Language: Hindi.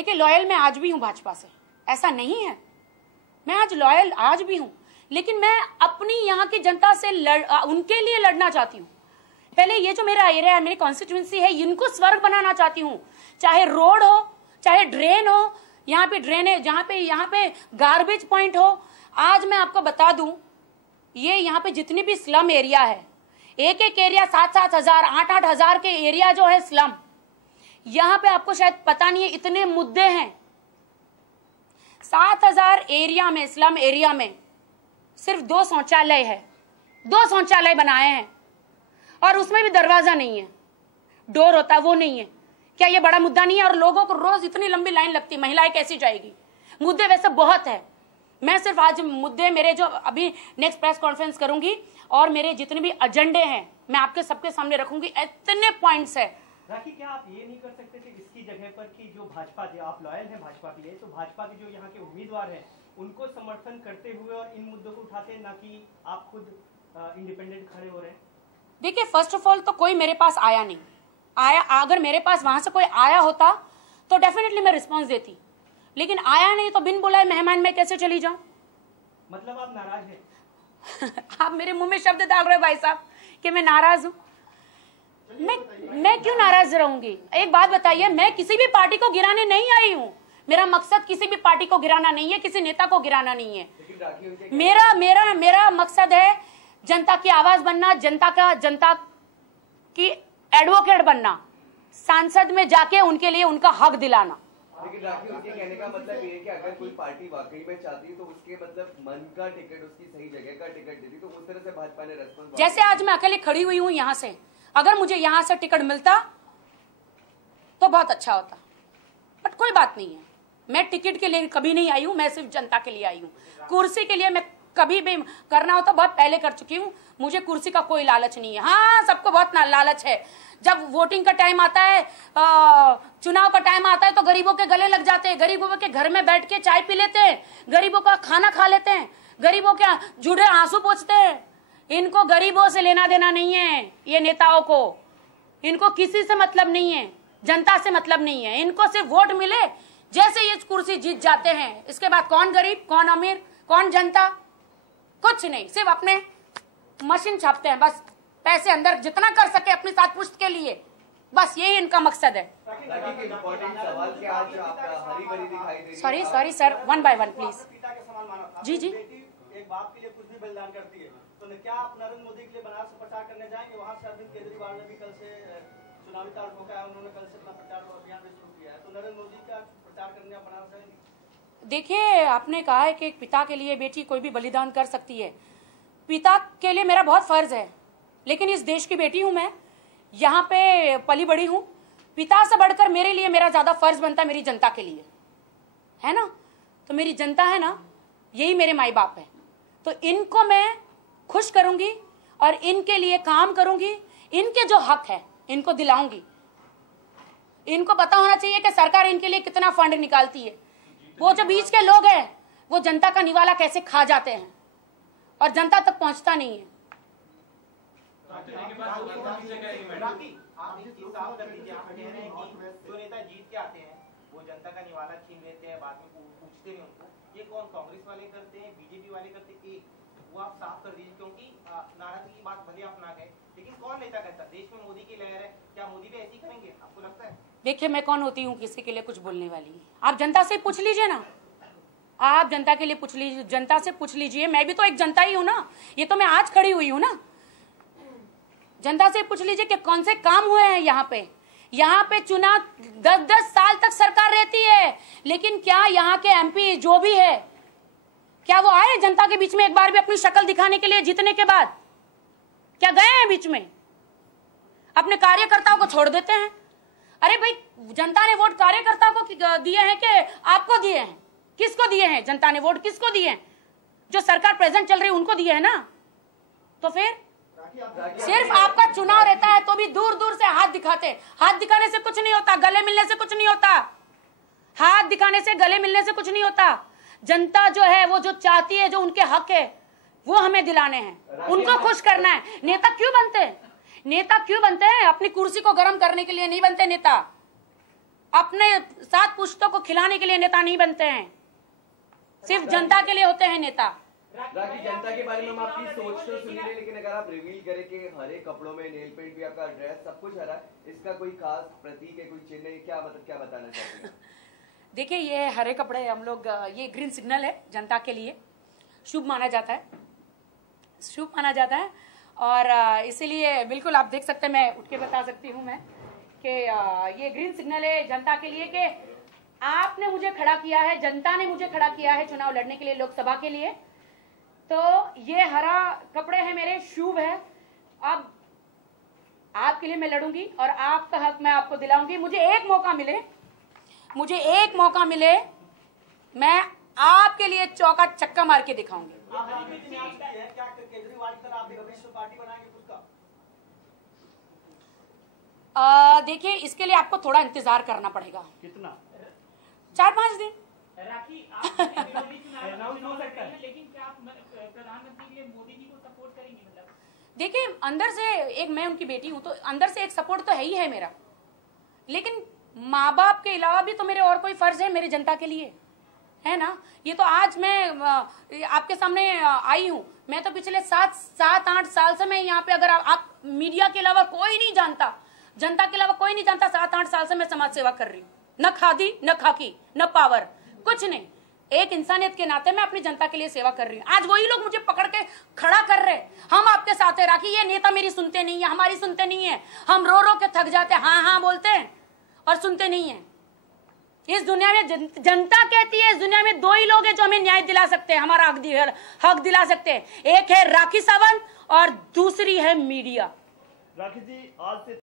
देखिए, लॉयल मैं आज भी हूं भाजपा से, ऐसा नहीं है, मैं आज लॉयल आज भी हूं, लेकिन मैं अपनी यहाँ की जनता से उनके लिए लड़ना चाहती हूँ। पहले ये जो मेरा एरिया है, मेरी कॉन्स्टिट्यूंसी है, इनको स्वर्ग बनाना चाहती हूँ। चाहे रोड हो, चाहे ड्रेन हो, यहाँ पे ड्रेनेज, यहाँ पे गार्बेज पॉइंट हो। आज मैं आपको बता दूं, ये यहाँ पे जितनी भी स्लम एरिया है, एक एक एरिया 7-7 हजार 8-8 हजार के एरिया जो है स्लम, यहाँ पे आपको शायद पता नहीं है, इतने मुद्दे हैं। 7,000 एरिया में, स्लम एरिया में सिर्फ 2 शौचालय है, 2 शौचालय बनाए हैं, और उसमें भी दरवाजा नहीं है, डोर होता है वो नहीं है। क्या ये बड़ा मुद्दा नहीं है? और लोगों को रोज इतनी लंबी लाइन लगती है, महिलाएं कैसी जाएगी? मुद्दे वैसे बहुत है। मैं सिर्फ आज मुद्दे मेरे जो अभी नेक्स्ट प्रेस कॉन्फ्रेंस करूंगी और मेरे जितने भी एजेंडे हैं मैं आपके सबके सामने रखूंगी, इतने पॉइंट्स है। राखी, क्या आप ये नहीं कर सकते थे इसकी जगह पर कि जो भाजपा, जो आप लॉयल हैं भाजपा के लिए, तो भाजपा के जो यहाँ के उम्मीदवार हैं उनको समर्थन करते हुए और इन मुद्दों को उठाते, ना कि आप खुद इंडिपेंडेंट खड़े हो रहे हैं? देखिए, फर्स्ट ऑफ ऑल तो कोई मेरे पास आया नहीं, अगर मेरे पास वहां से कोई आया होता तो डेफिनेटली मैं रिस्पॉन्स देती, लेकिन आया नहीं, तो बिन बुलाए मेहमान मैं कैसे चली जाऊं? मतलब आप नाराज हैं? आप मेरे मुंह में शब्द डाल रहे हो भाई साहब कि मैं नाराज हूं। मैं क्यों नाराज रहूंगी? एक बात बताइए, मैं किसी भी पार्टी को गिराने नहीं आई हूं। मेरा मकसद किसी भी पार्टी को गिराना नहीं है, किसी नेता को गिराना नहीं है। मेरा मकसद है जनता की आवाज बनना, जनता की एडवोकेट बनना, सांसद में जाके उनके लिए उनका हक दिलाना। लेकिन राखी, उनके कहने का मतलब ये है कि अगर कोई पार्टी वाकई में चाहती तो उसके मतलब मन का टिकट, उसकी सही जगह का टिकट देती, तो उस तरह से भाजपा ने रेस्पॉन्स। जैसे आज मैं अकेले खड़ी हुई हूं यहाँ से, अगर मुझे यहाँ से टिकट मिलता तो बहुत अच्छा होता, बट कोई बात नहीं है। मैं टिकट के लिए कभी नहीं आई हूं, मैं सिर्फ जनता के लिए आई हूं। कुर्सी के लिए मैं कभी भी करना हो तो बहुत पहले कर चुकी हूँ, मुझे कुर्सी का कोई लालच नहीं है। हाँ, सबको बहुत लालच है। जब वोटिंग का टाइम आता है, चुनाव का टाइम आता है, तो गरीबों के गले लग जाते हैं, गरीबों के घर में बैठ के चाय पी लेते हैं, गरीबों का खाना खा लेते हैं, गरीबों के जुड़े आंसू पोंछते हैं। इनको गरीबों से लेना देना नहीं है, ये नेताओं को, इनको किसी से मतलब नहीं है, जनता से मतलब नहीं है। इनको सिर्फ वोट मिले, जैसे ये कुर्सी जीत जाते हैं, इसके बाद कौन गरीब, कौन अमीर, कौन जनता, कुछ नहीं, सिर्फ अपने मशीन छापते हैं, बस पैसे अंदर जितना कर सके अपनी साथ पुश्त के लिए, बस यही इनका मकसद है। Sorry sir, 1 by 1 please. जी जी, एक बाप के लिए कुछ भी बलिदान करती है, तो क्या आप नरेंद्र मोदी के लिए बनारस से प्रचार करने जाएंगे? वहाँ से अरविंद केजरीवाल ने भी कल से चुनावी तार ठोका है, उन्होंने कल से अपना प्रचार अभियान भी शुरू किया है, तो नरेंद्र मोदी का प्रचार करने आप बनारस जाएंगे? देखिए, आपने कहा है कि एक पिता के लिए बेटी कोई भी बलिदान कर सकती है। पिता के लिए मेरा बहुत फर्ज है, लेकिन इस देश की बेटी हूं मैं, यहाँ पे पली बड़ी हूं। पिता से बढ़कर मेरे लिए मेरा ज्यादा फर्ज बनता है मेरी जनता के लिए, है ना। तो मेरी जनता है ना, यही मेरे माई बाप है, तो इनको मैं खुश करूंगी और इनके लिए काम करूंगी। इनके जो हक है इनको दिलाऊंगी। इनको पता होना चाहिए कि सरकार इनके लिए कितना फंड निकालती है। वो जो बीच के लोग हैं वो जनता का निवाला कैसे खा जाते हैं और जनता तक पहुंचता नहीं है। जो नेता जीत के आते हैं वो जनता का निवाला छीन लेते हैं, बाद में पूछते नहीं उनको। ये कौन, कांग्रेस वाले करते हैं, बीजेपी वाले करते हैं? वो आप साफ कर दीजिए, क्योंकि नाराजगी की बात भले आप ना कहें, लेकिन कौन नेता कहता? देश में मोदी की लहर है, क्या मोदी भी ऐसी करेंगे, आपको लगता है? देखिए, मैं कौन होती हूँ किसी के लिए कुछ बोलने वाली? आप जनता से पूछ लीजिए ना, आप जनता के लिए पूछ लीजिए, जनता से पूछ लीजिए। मैं भी तो एक जनता ही हूँ ना, ये तो मैं आज खड़ी हुई हूँ ना। जनता से पूछ लीजिए कि कौन से काम हुए हैं यहाँ पे चुनाव 10-10 साल तक सरकार रहती है, लेकिन क्या यहाँ के एमपी जो भी है, क्या वो आए जनता के बीच में एक बार भी अपनी शक्ल दिखाने के लिए? जीतने के बाद क्या गए हैं बीच में? अपने कार्यकर्ताओं को छोड़ देते हैं। अरे भाई, जनता ने वोट कार्यकर्ताओं को दिए हैं कि आपको दिए हैं? किसको दिए हैं? जनता ने वोट किसको दिए हैं? जो सरकार प्रेजेंट चल रही है उनको दिए है ना। तो फिर सिर्फ आपका चुनाव रहता है तो भी दूर दूर से हाथ दिखाते। हाथ दिखाने से कुछ नहीं होता, गले मिलने से कुछ नहीं होता। हाथ दिखाने से, गले मिलने से कुछ नहीं होता। जनता जो है वो जो चाहती है, जो उनके हक है वो हमें दिलाने हैं, उनको खुश करना है। नेता क्यों बनते हैं? नेता क्यों बनते हैं? अपनी कुर्सी को गर्म करने के लिए नहीं बनते नेता। अपने 7 पुश्तों को खिलाने के लिए नेता नहीं बनते हैं, सिर्फ जनता के लिए होते हैं नेता। राखी, जनता के बारे में हम आपकी सोच तो सुनी रहे, लेकिन अगर आप रिवील करें कि हरे कपड़ों में नेल पेंट भी आपका ड्रेस सब कुछ हरा है, इसका कोई खास प्रतीक है, कोई चिन्ह है, क्या मतलब क्या बताना चाहते हैं? देखिए, ये हरे कपड़े हम लोग, ये ग्रीन सिग्नल है जनता के लिए, शुभ माना जाता है, शुभ माना जाता है। और इसीलिए बिल्कुल आप देख सकते हैं, मैं उठ के बता सकती हूँ मैं कि ये ग्रीन सिग्नल है जनता के लिए कि आपने मुझे खड़ा किया है, जनता ने मुझे खड़ा किया है चुनाव लड़ने के लिए, लोकसभा के लिए। तो ये हरा कपड़े हैं मेरे, शुभ है। अब आपके लिए मैं लड़ूंगी और आपका हक मैं आपको दिलाऊंगी। मुझे एक मौका मिले, मुझे एक मौका मिले, मैं आपके लिए चौका चक्का मार के दिखाऊंगी। क्या केजरीवाल की तरह आप भी भविष्य में पार्टी बनाएंगे खुद का? देखिए, इसके लिए आपको थोड़ा इंतजार करना पड़ेगा। कितना? 4-5 दिन। राखी, आप विरोधी चुनाव सकते हैं, लेकिन क्या आप प्रधानमंत्री के लिए मोदी जी को सपोर्ट करेंगे? मतलब देखिए, अंदर से एक, मैं उनकी बेटी हूं तो अंदर से एक सपोर्ट तो है ही है मेरा, लेकिन माँ बाप के अलावा भी तो मेरे और कोई फर्ज है मेरी जनता के लिए, है ना। ये तो आज मैं आपके सामने आई हूँ, मैं तो पिछले 7-8 साल से मैं यहाँ पे, अगर आप मीडिया के अलावा कोई नहीं जानता, जनता के अलावा कोई नहीं जानता, 7-8 साल से मैं समाज सेवा कर रही हूँ। न खादी, न खाकी, न पावर, कुछ नहीं, एक इंसानियत के नाते मैं अपनी जनता के लिए सेवा कर रही हूँ। आज वही लोग मुझे पकड़ के खड़ा कर रहे, हम आपके साथ है राखी, ये नेता मेरी सुनते नहीं है, हमारी सुनते नहीं है, हम रो रो के थक जाते हैं, हाँ हाँ बोलते हैं और सुनते नहीं है। इस दुनिया में जनता कहती है, इस दुनिया में 2 ही लोग हैं जो हमें न्याय दिला सकते हैं, हमारा हक दिला सकते हैं। एक है राखी सावंत और दूसरी है मीडिया। राखी जी, आज से